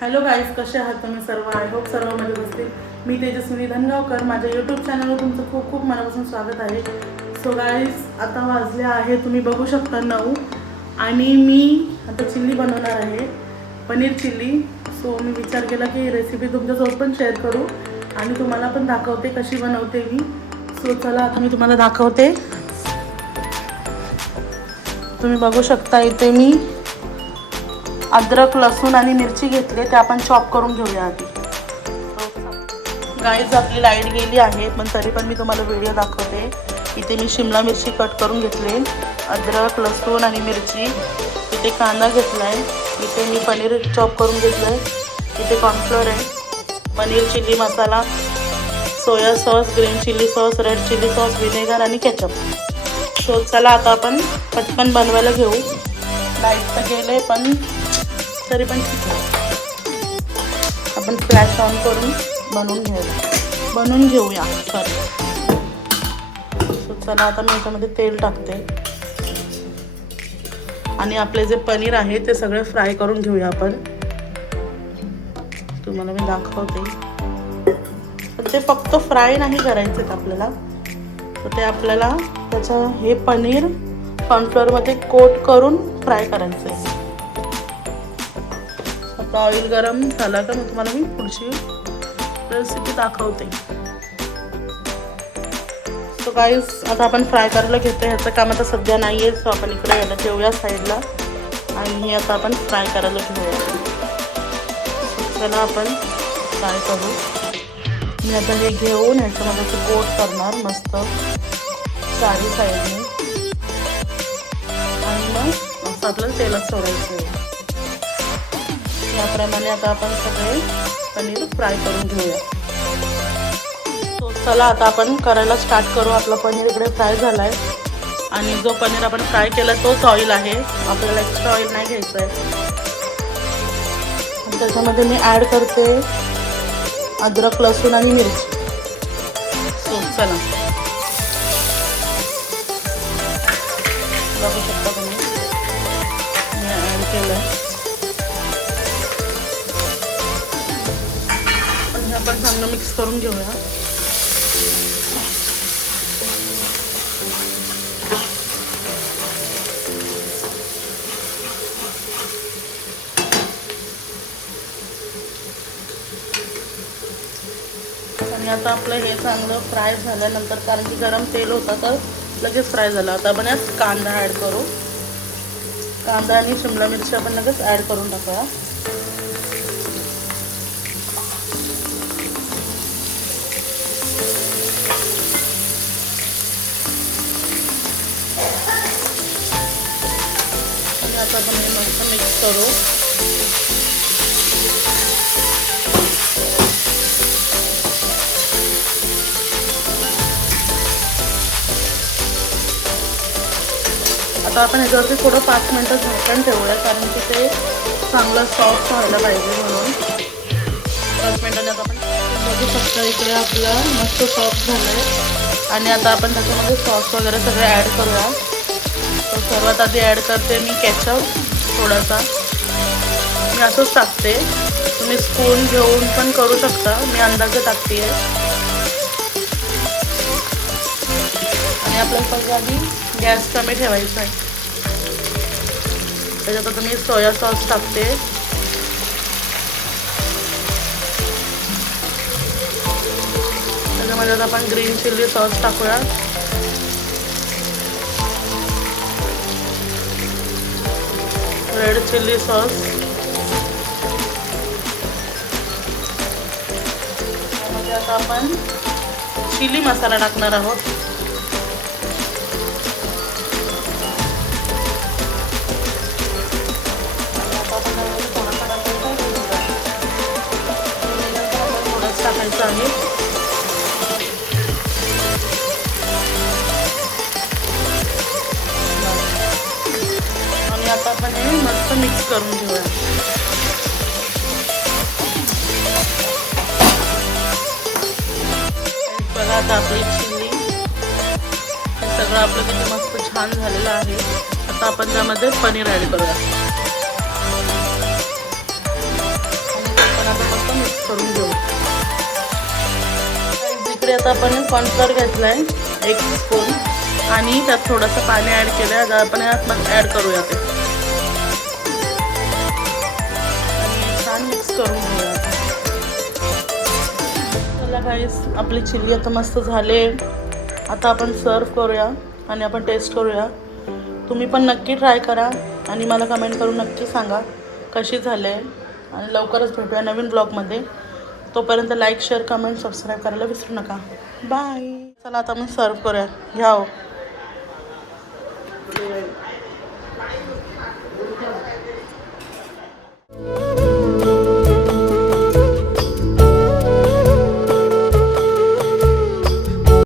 Hello guys, कसे आहात तुम्ही सर्व? आय होप सर्व मजेत असतील. मी तेजस्विनी धनगावकर, माझ्या यूट्यूब चॅनलवर तुमचं खूप खूप मनापासून स्वागत आहे. सो गाईज, आता वाजले आहे, तुम्ही बघू शकता 9 आणि मी आता चिल्ली बनवणार आहे, पनीर चिल्ली. सो मी विचार केला की रेसिपी तुमच्यासोबत पण शेअर करू आणि तुम्हाला पण दाखवते कशी बनवते मी. सो चला आता मी तुम्हाला दाखवते. तुम्ही बघू शकता इथे मी अद्रक, लसूण आणि मिरची घेतले, ते आपण चॉप करून घेऊया आधी. गाईज, आपली लाईट गेली आहे पण तरी पण मी तुम्हाला व्हिडिओ दाखवते. इथे मी शिमला मिरची कट करून घेतले, अद्रक, लसूण आणि मिरची. इथे कांदा घेतला आहे, इथे मी पनीर चॉप करून घेतलं आहे, इथे कॉर्नफ्लोअर आहे, paneer chilli masala, soya sauce, green chilli sauce, red chilli sauce, vinegar आणि केचप. सो चला आता आपण पटकन बनवायला घेऊ. लाईट तर गेले पण तरी पण ठीक आहे, आपण फ्लॅश ऑन करून बनवून घेऊया. सो चला आता मी याच्यामध्ये तेल टाकते आणि आपले जे पनीर आहे ते सगळे फ्राय करून घेऊया आपण. तुम्हाला मी दाखवते, पण ते फक्त फ्राय नाही करायचे आपल्याला, तर ते आपल्याला हे पनीर कॉर्नफ्लोअरमध्ये कोट करून फ्राय करायचं आहे. आता ऑइल गरम झाला का मग तुम्हाला मी पुढची रेसिपी दाखवते. सो गाईज, आता आपण फ्राय करायला घेतो. ह्याचं काम आता सध्या नाही आहे, सो आपण इकडे यायला ठेवूया साईडला आणि हे आता आपण फ्राय करायला घेऊया. चला आपण फ्राय करू. मी आता हे घेऊन ह्याच्यामध्ये असं कोट करणार मस्त चारी साईडने आणि मग असं आपल्याला तेलात सोडायचं आहे. याप्रमाणे आता आपण सगळे पनीर फ्राय करून घेऊया. तो चला आता आपण करायला स्टार्ट करू. आपला पनीर इकडे फ्राय झाला आहे आणि जो पनीर आपण फ्राय केला तोच ऑइल आहे, आपल्याला एक्स्ट्रा ऑइल नाही घ्यायचं आहे. त्याच्यामध्ये मी ॲड करते अद्रक, लसूण आणि मिरची. सो चला बघू शकता तुम्ही, मी ॲड केलं आहे. आपण चांगलं मिक्स करून घेऊया. आणि आता आपलं हे चांगलं फ्राय झाल्यानंतर, कारण की गरम तेल होतं तर लगेच फ्राय झालं. आता आपण यात कांदा ॲड करू. कांदा आणि शिमला मिरची आपण लगेच ॲड करून टाकूया. आता आपण हे मस्त मिक्स करू. आता आपण ह्याच्यावरती थोडं 5 मिनटं झाकण ठेवूया, कारण की ते चांगलं सॉफ्ट व्हायला पाहिजे म्हणून. 5 मिनटांनी आता आपण बघू शकता इकडे आपलं मस्त सॉफ्ट झालं आहे. आणि आता आपण त्याच्यामध्ये सॉस वगैरे सगळे ॲड करूया. तर सर्वात आधी ॲड करते मी केचप थोडासा. मी असंच टाकते, तुम्ही स्पून घेऊन पण करू शकता, मी अंदाजे टाकते आहे. आणि आपल्याला सगळं आधी गॅस कमी ठेवायचा आहे. त्याच्यात आता मी सोया सॉस टाकते. त्याच्यामध्ये आता आपण ग्रीन चिल्ली सॉस टाकूया. रेड चिल्ली सॉस, त्यामध्ये आता आपण चिली मसाला टाकणार आहोत. थोडंच टाकायचं आहे. आणि आता आपण हे मस्त मिक्स करून घेऊया. बघा आता आपली चिल्ली हे सगळं आपलं किती मस्त छान झालेलं आहे. आता आपण त्यामध्ये पनीर ॲड करूया. मिक्स करून घेऊ. इकडे आता आपण कॉर्नफ्लोअर घेतला आहे 1 स्पून आणि त्यात थोडंसं पाणी ॲड केलं आहे. आता आपण यात ॲड करूया ते आणि छान मिक्स करून घेऊया. चला गाईस, आपली चिल्ली आता मस्त झाले. आता आपण सर्व करूया आणि आपण टेस्ट करूया. तुम्ही पण नक्की ट्राय करा आणि मला कमेंट करून नक्की सांगा कशी झाले. आणि लवकरच भेटूया नवीन ब्लॉगमध्ये. तोपर्यंत लाईक शेअर कमेंट सबस्क्राईब करायला विसरू नका. बाय. चला आता आपण सर्व करूया. घ्या.